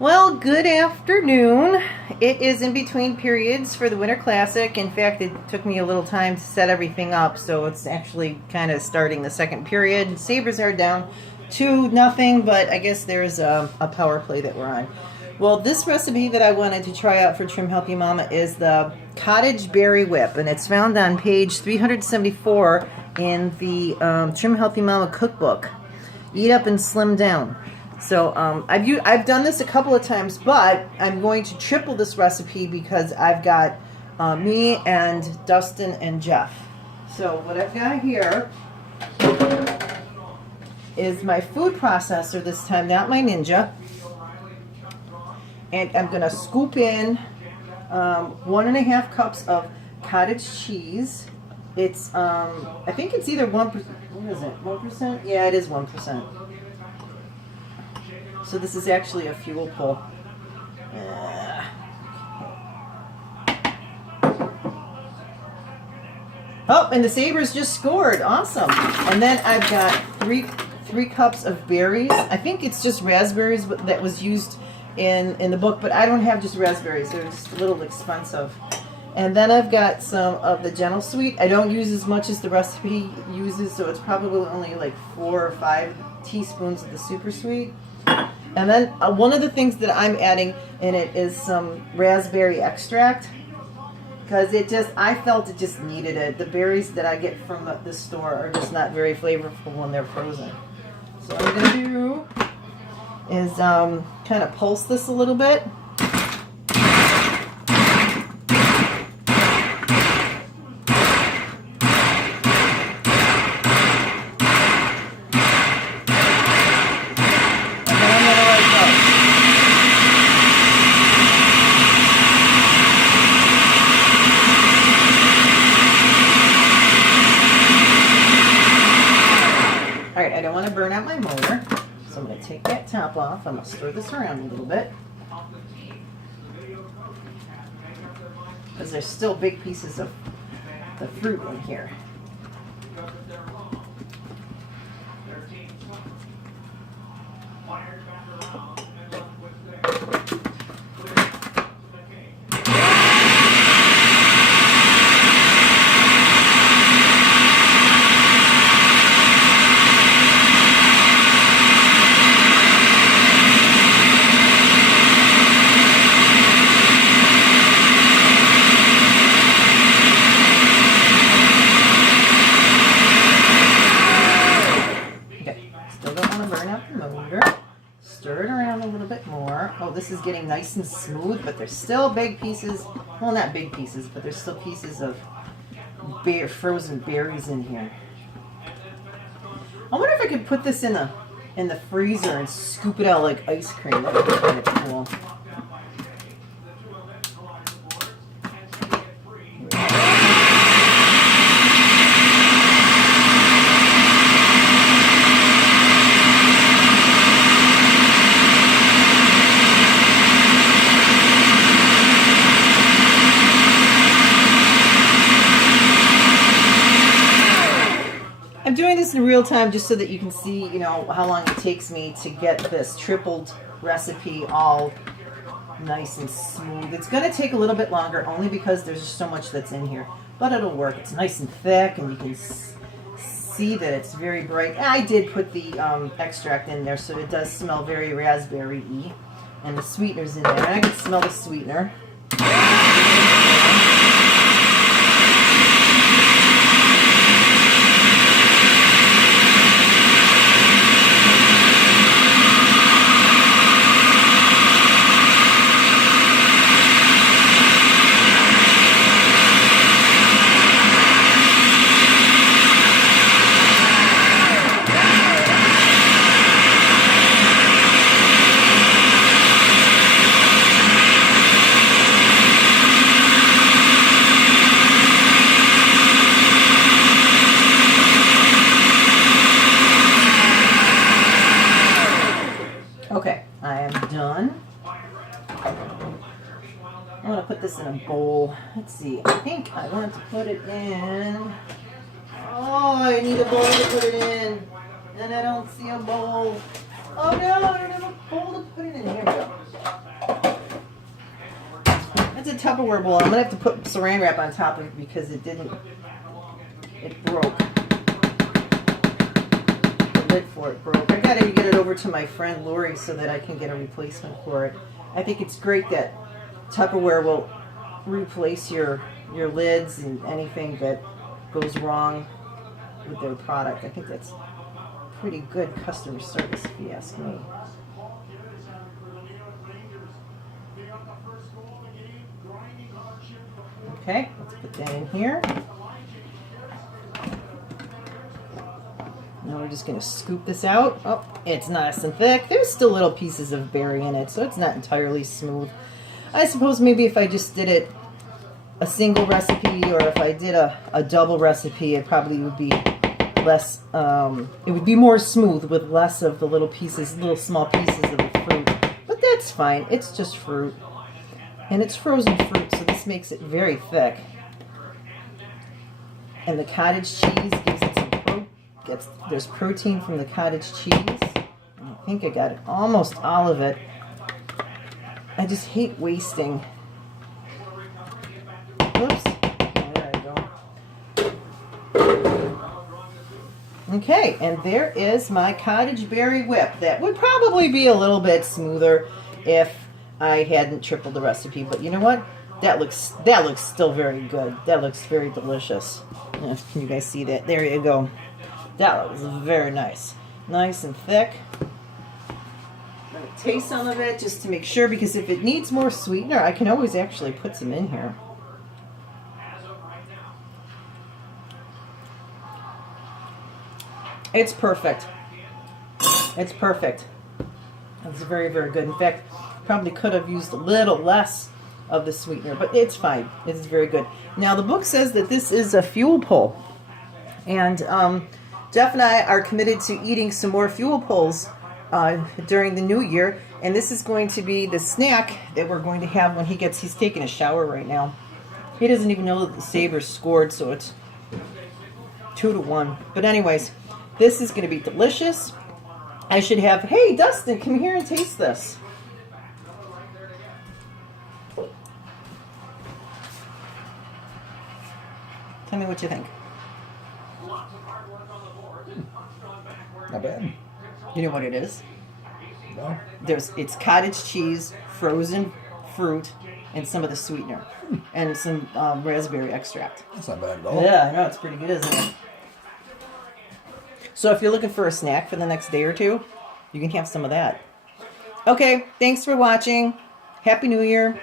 Well, good afternoon. It is in between periods for the Winter Classic. In fact, it took me a little time to set everything up, so it's actually kind of starting the second period. Sabres are down 2-0, but I guess there's a power play that we're on. Well, this recipe that I wanted to try out for Trim Healthy Mama is the Cottage Berry Whip, and it's found on page 374 in the Trim Healthy Mama cookbook. Eat Up and Slim Down. So I've done this a couple of times, but I'm going to triple this recipe because I've got me and Dustin and Jeff. So what I've got here is my food processor this time, not my Ninja. And I'm going to scoop in 1.5 cups of cottage cheese. It's, I think it's either 1%, what is it, 1%? Yeah, it is 1%. So this is actually a fuel pull. Oh, and the Sabres just scored. Awesome. And then I've got three cups of berries. I think it's just raspberries that was used in the book, but I don't have just raspberries. They're just a little expensive. And then I've got some of the Gentle Sweet. I don't use as much as the recipe uses, so it's probably only like 4 or 5 teaspoons of the Super Sweet. And then one of the things that I'm adding in it is some raspberry extract, because I felt it just needed it. The berries that I get from the store are just not very flavorful when they're frozen. So what I'm going to do is kind of pulse this a little bit. Alright, I don't want to burn out my motor, so I'm going to take that top off. I'm going to stir this around a little bit, because there's still big pieces of the fruit in here. Stir it around a little bit more. Oh, this is getting nice and smooth, but there's still big pieces. Well, not big pieces, but there's still pieces of frozen berries in here. I wonder if I could put this in the freezer and scoop it out like ice cream. That would be kind of cool. I'm doing this in real time just so that you can see, how long it takes me to get this tripled recipe all nice and smooth. It's going to take a little bit longer only because there's just so much that's in here, but it'll work. It's nice and thick, and you can see that it's very bright. I did put the extract in there, so it does smell very raspberry-y, and the sweetener's in there. And I can smell the sweetener. Okay, I am done. I'm going to put this in a bowl. Let's see. I think I want to put it in. Oh, I need a bowl to put it in. And I don't see a bowl. Oh no, I don't have a bowl to put it in. Here we go. Tupperware bowl. I'm going to have to put saran wrap on top of it because it broke. The lid for it broke. I got to get it over to my friend Lori so that I can get a replacement for it. I think it's great that Tupperware will replace your lids and anything that goes wrong with their product. I think that's pretty good customer service, if you ask me. Okay, let's put that in here. Now we're just going to scoop this out. Oh, it's nice and thick. There's still little pieces of berry in it, so it's not entirely smooth. I suppose maybe if I just did it a single recipe, or if I did a double recipe, it probably would be less, it would be more smooth with less of the little small pieces of the fruit. But that's fine. It's just fruit. And it's frozen fruit, so this makes it very thick. And the cottage cheese gives it some there's protein from the cottage cheese. I think I got almost all of it. I just hate wasting. Oops. There I go. Okay, and there is my cottage berry whip. That would probably be a little bit smoother if I hadn't tripled the recipe, but you know what? That looks still very good. That looks very delicious. Can you guys see that? There you go. That looks very nice. Nice and thick. I'm going to taste some of it just to make sure, because if it needs more sweetener, I can always actually put some in here. It's perfect. It's perfect. It's very, very good. In fact, probably could have used a little less of the sweetener, but it's fine. It's very good. Now, the book says that this is a fuel pull. And Jeff and I are committed to eating some more fuel pulls during the new year. And this is going to be the snack that we're going to have when he's taking a shower right now. He doesn't even know that the Sabres scored, so it's 2-1. But anyways, this is going to be delicious. I should have, hey, Dustin, come here and taste this. Tell me what you think. Not bad. You know what it is? No. It's cottage cheese, frozen fruit, and some of the sweetener, and some raspberry extract. That's not bad at all. Yeah, I know, it's pretty good, isn't it? So if you're looking for a snack for the next day or two, you can have some of that. Okay, thanks for watching. Happy New Year.